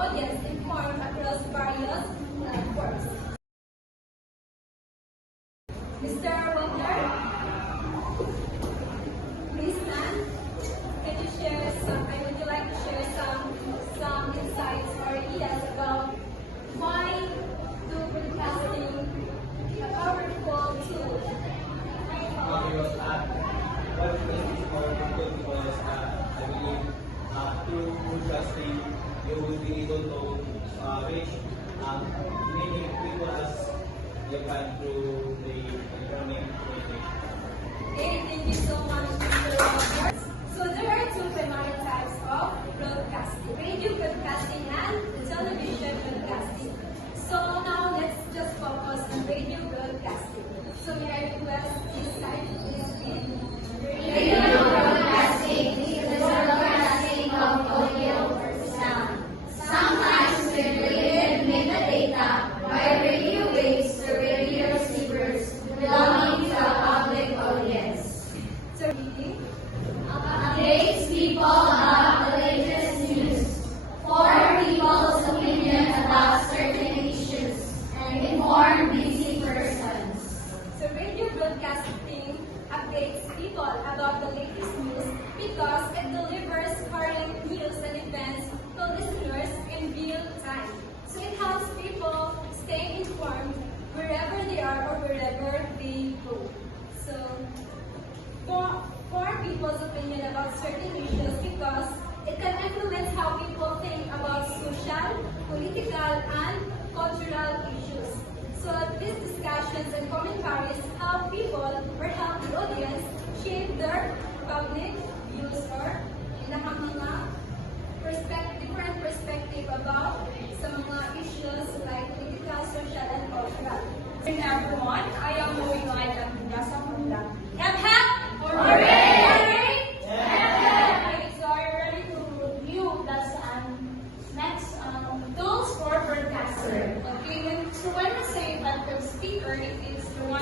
audience informed across various platforms. Mr. Wonder, please stand. Would you like to share some insights or ideas about why do broadcasting a powerful tool? What is powerful because I believe through broadcasting you will be able to reach many people as you can through the economic communication. Okay, thank you so much, Mr. Wonder. So there are two primary types of broadcasting: radio broadcasting and television broadcasting. So now let's just focus on radio broadcasting. So may I request this slide, please? Radio broadcasting is the broadcasting of audio or sound, sometimes generated metadata by radio waves to radio receivers belonging to a public audience. So reading. Updates people about the latest news, form people's opinion about certain issues, and inform busy persons. So radio broadcasting updates people about the latest news because it delivers current news and events to listeners in real time. So it helps people stay informed wherever they are or wherever they go. So form people's opinion about certain issues because it can influence how people think about social, political, and cultural issues. So these discussions and commentaries help people or help the audience shape their public views or mga different perspective about sa mga issues like political, social, and cultural. Good everyone, I am Louie Light and Gasa Munda. Hep! Hooray! Okay, so are you ready to review next tools for broadcaster? Okay, so when we say effective speaker, it is the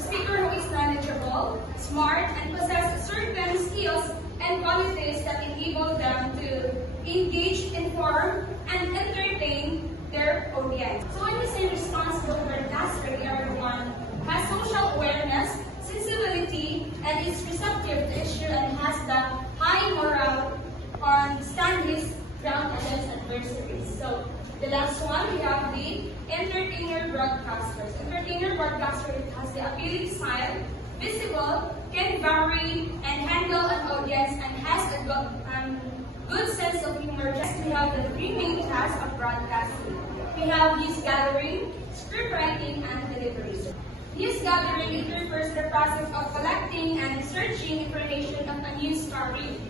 speaker who is knowledgeable, smart, and possesses certain skills and qualities that enable them to engage, inform, and entertain their audience. So when we say responsible broadcaster, they are the one who has social awareness, sensibility, and is receptive to issue and has the high moral on stand his ground against adversaries. So the last one, we have the entertainer broadcasters. Entertainer broadcaster has the appealing style, visible, can vary, and handle an audience, and has a good sense of humor. Just we have the three main tasks of broadcasting. We have news gathering, script writing, and delivery. News gathering, it refers to the process of collecting and searching information of a news story.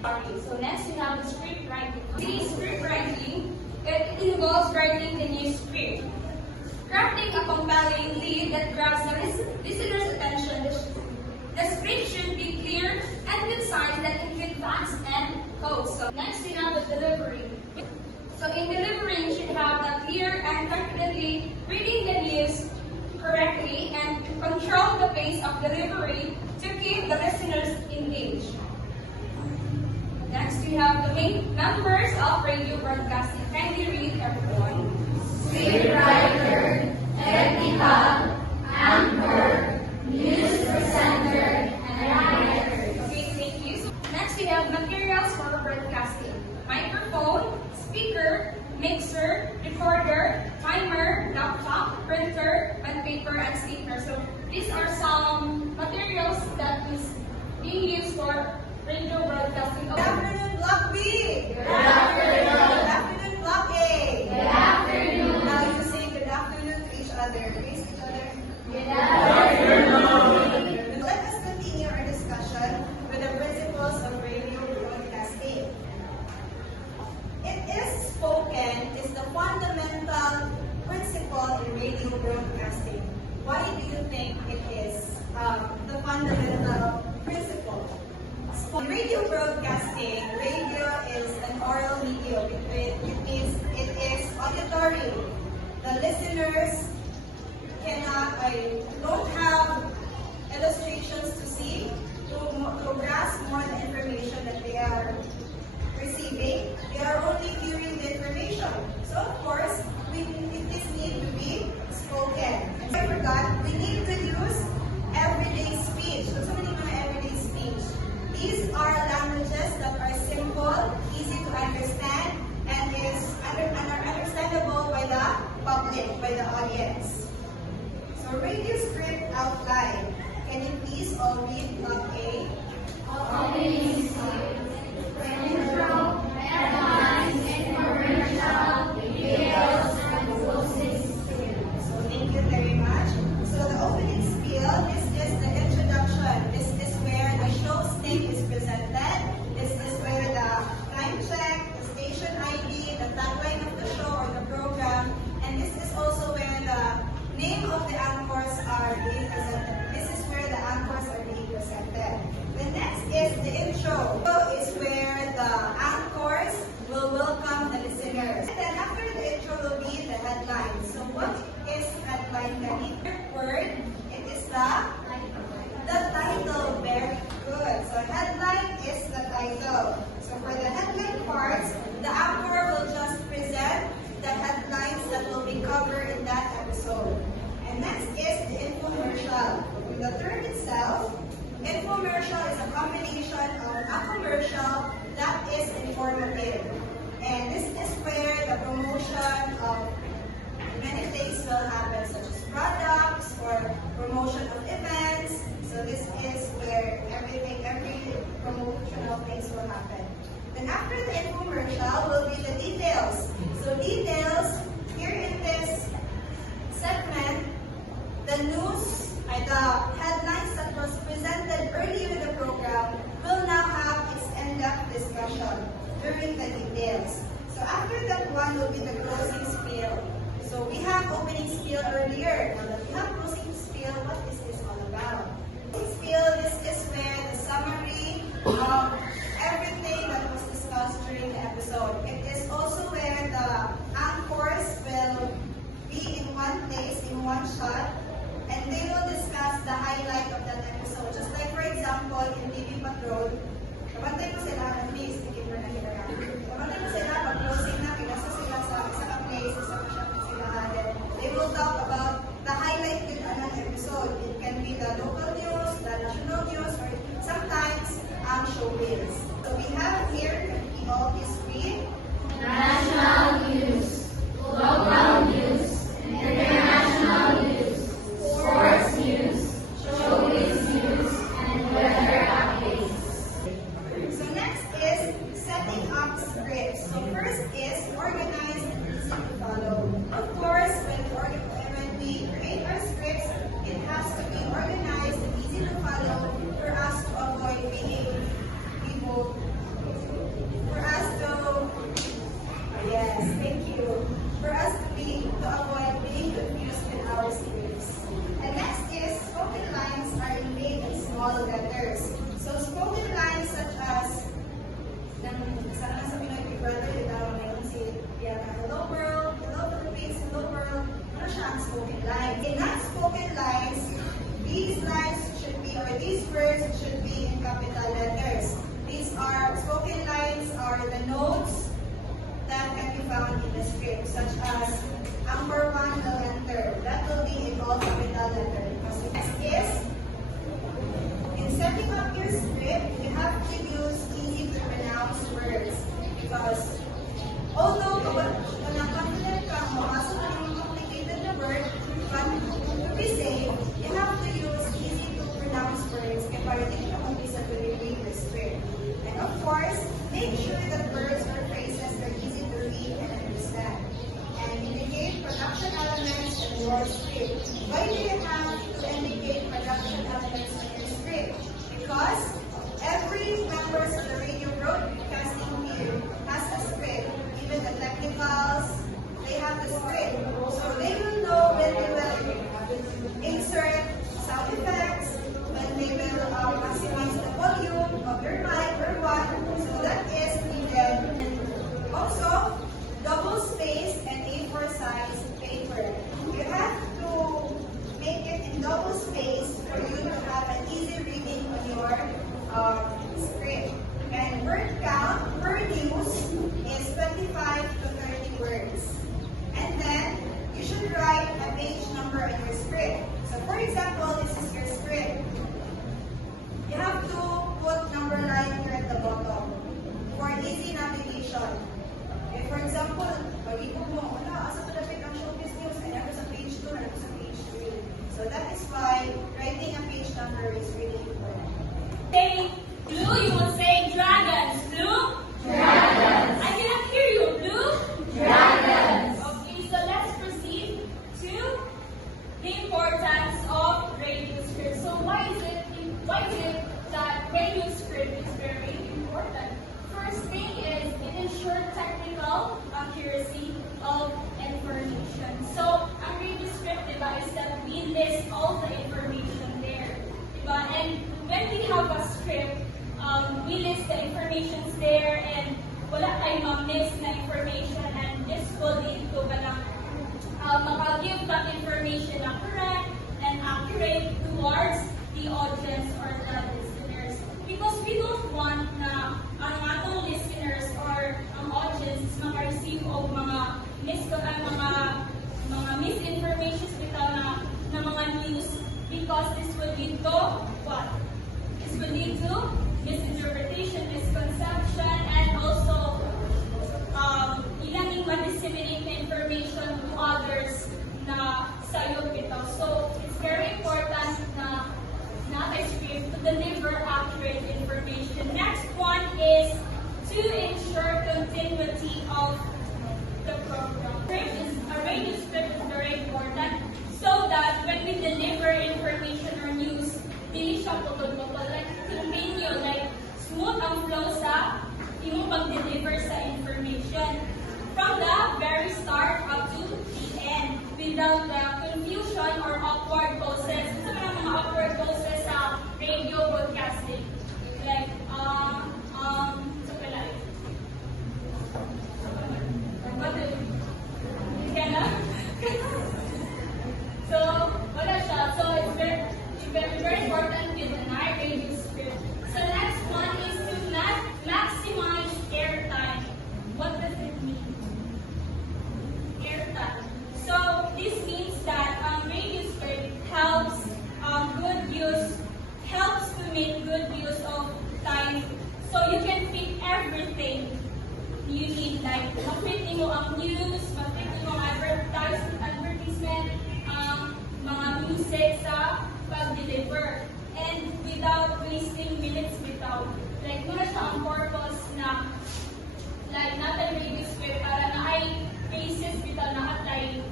So next we have the script writing. The script writing, it involves writing the news script. Crafting a compelling lead that grabs the listener's attention. The script should be clear and concise that include facts and quotes. So next we have the delivery. So in delivering, you should have a clear and confidently reading the news correctly and control the pace of delivery to keep the listeners engaged. Next, we have the main members of radio broadcasting. Kindly read, everyone. Scriptwriter, technical, anchor, news presenter, and writer. Okay, thank you. Next, we have materials for broadcasting. Microphone, speaker, mixer, recorder, timer, laptop, printer, and paper and sticker. So these are some materials that is being used for radio broadcasting. Good afternoon, Block B. Good afternoon. Good afternoon, Block A. Good afternoon. Now you say good afternoon to each other. Face each other. Good afternoon. Let us continue our discussion with the principles of radio broadcasting. It is spoken is the fundamental principle in radio broadcasting. Why do you think it is the fundamental principle? In radio broadcasting, radio is an oral medium. It is auditory. The listeners don't have illustrations to see to grasp more the information that they are receiving. They are only hearing the information. So read Block A? Opening intro, headlines, commercial, details, and closing spiel. So thank you very much. So the opening spiel, this is the introduction. This is where the show's name is presented. This is where the time check, the station ID, the tagline of the show or the program, and this is also where the name of the anchors are being presented. This is where the anchors are being presented. The next is the intro. So is where the anchors will welcome the listeners. And then after the intro will be the headline. So what is headline? The word, it is the title. Very good. So headline is the title. So for the headline parts, the anchor will just present the headlines that will be covered in that episode. And next is the infomercial. In the term itself, infomercial is a combination of a commercial that is informative. And this is where the promotion of many things will happen, such as products or promotion of events. So this is where every promotional things will happen. Then after the infomercial will be the details. So details, here in this segment, the news, the headlines that was presented earlier in the program will now have its in-depth discussion during the details. So after that one will be the closing spiel. So we have opening spiel earlier. Now that we have closing spiel, what is this all about? Closing spiel, this is where the summary of everything that was discussed during the episode. It is also where the anchors will be in one place, in one shot, and they will discuss the highlight of that episode. Just like for example, in TV Patrol, kapantay ko sila, at least, ikipper na kita yan. Kapantay ko sila, pag-closing na, kinasa sila sa isa ka place, isa ka shot na sila. They will talk about the highlight with an episode. It can be the local news, the national news, or sometimes showbiz. So we have here, we all this read. National news, local news, international news, sports news, showbiz news, and weather updates. So next is setting up scripts. So first is organize and easy to follow. Of course, when we create our scripts, it has to be organized and easy to follow for us to avoid being people. For us to, yes, thank you. For us to avoid being confused with our scripts. And next is spoken lines are made in small letters. So spoken lines such as sana sa Pinoy Big Brother, mayroon si Diana, hello world, hello Philippines, hello world. Ano siya ang spoken lines? In non-spoken lines, these lines should be, or these words should be in capital letters. These are, spoken lines are the notes that can be found in the script, such as number 1 will enter. That will be in all capital letters. Because next is, in setting up your script, you have to use easy to pronounce words. Because although confident ka mo, also yung complicated na word, but to be safe, you have to use easy to pronounce words para hindi ka mag-isa to read the script. And of course, make sure that words or phrases are easy to read and understand. And indicate production elements in your script. Why do you have to indicate production elements in your script? Because every members of the radio broadcasting team has a script. Even the technicals, they have the script. So they will know when they will insert sound effects, when they will maximize the volume of your mic or what. So that is needed. Also, double space and A4 size paper. You have to make it in double space for you to have an easy reading on your script. And word count per news is 25 to 30 words. And then, you should write a page number on your script. So for example, this is your script. You have to put number line here at the bottom for easy navigation. Okay, for example, pag ito mo, asa pa dapat ang showbiz news, ay ako sa page 2, ako sa page 3. So that is why writing a page number is really important. accuracy of information. So, ang radio script, diba, is that we list all the information there. Diba? And when we have a script, we list the informations there and wala tayong ma-miss na information, and this will lead to maka-give that information na correct and accurate towards the audience or the listeners. Because we don't want na ang atong listeners or ang audience maka-receive of mga misinformation bitaw na mga news, because this would lead to what? This would lead to misinterpretation, misconception, and also ilang ma-disseminate na information to others na sayo bitaw. So, it's very important na natin script to deliver accurate information. Next one is to ensure continuity of the program. A radio script is very important so that when we deliver information or news, dili siya putol-putol, like continue, like smooth ang flow sa imong pag-deliver sa information from the very start up to the end without the confusion or awkward pauses. Sa mga awkward pauses sa radio broadcasting, like so pala so wala siya. So it's very important with an radio script. So next one is to maximize airtime. What does it mean? Airtime. So this means that radio script helps to make good use of time. So you can fit everything you need, like ma-fit mo ang news, ma-fit mo ang advertisement, mga music sa pag-deliver. And without wasting minutes without. Like, muna siya ang purpose na like, natay radio script para na ay basis bitaw na natay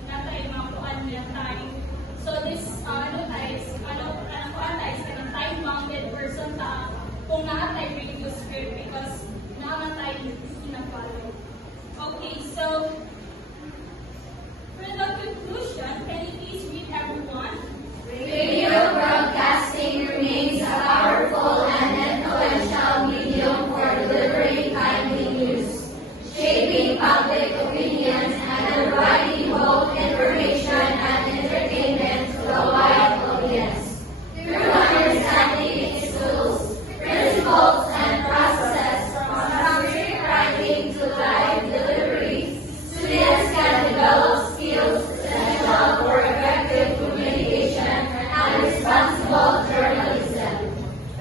makuan niya time. So this, time-bounded person ta kung natay radio script because namatay na-follow. Okay, so for the conclusion, can you please read everyone? Radio broadcasting remains a powerful and influential medium for delivering timely news, shaping public opinions, and providing both information and entertainment to a wide audience. Through understanding its tools, principles, and processes, from script writing to live delivery, students can develop skills essential for effective communication and responsible journalism.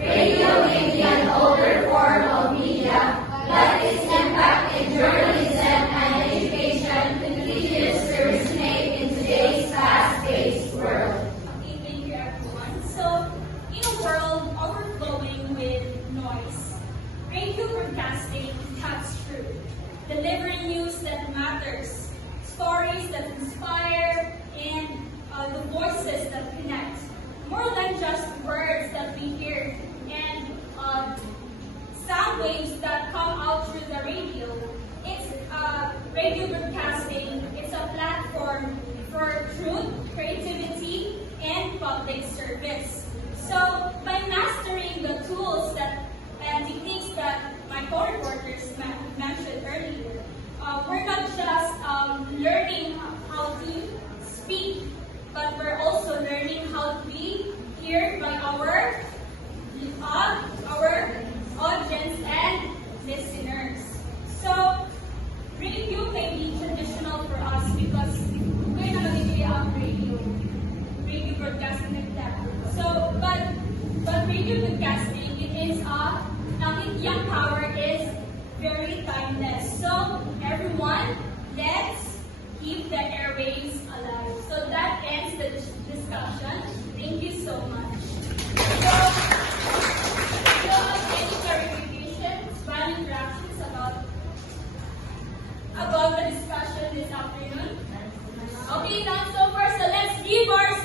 Radio may be an older form of media, but its impact in journalism and education continues to resonate in today's fast-paced world. Okay, thank you everyone. So, in a world overflowing with noise, radio broadcasting cuts through, delivering news that matters, stories that inspire, and the voices that connect. More than just words that we hear and sound waves that come out through the radio. It's radio broadcasting. It's a platform for truth, creativity, and public service. So by mastering the tools and techniques that my co-reporters mentioned earlier, we're not just learning how to speak, but we're also learning how to be heard by our audience and listeners. So, radio may be traditional for us because we're not really radio broadcasting like that. So, but radio broadcasting, young power is very timeless. So, everyone, let's keep the airwaves alive. So that ends the discussion. Thank you so much. So, if you have any clarifications, final interactions about the discussion this afternoon? Okay, none so far. So let's give our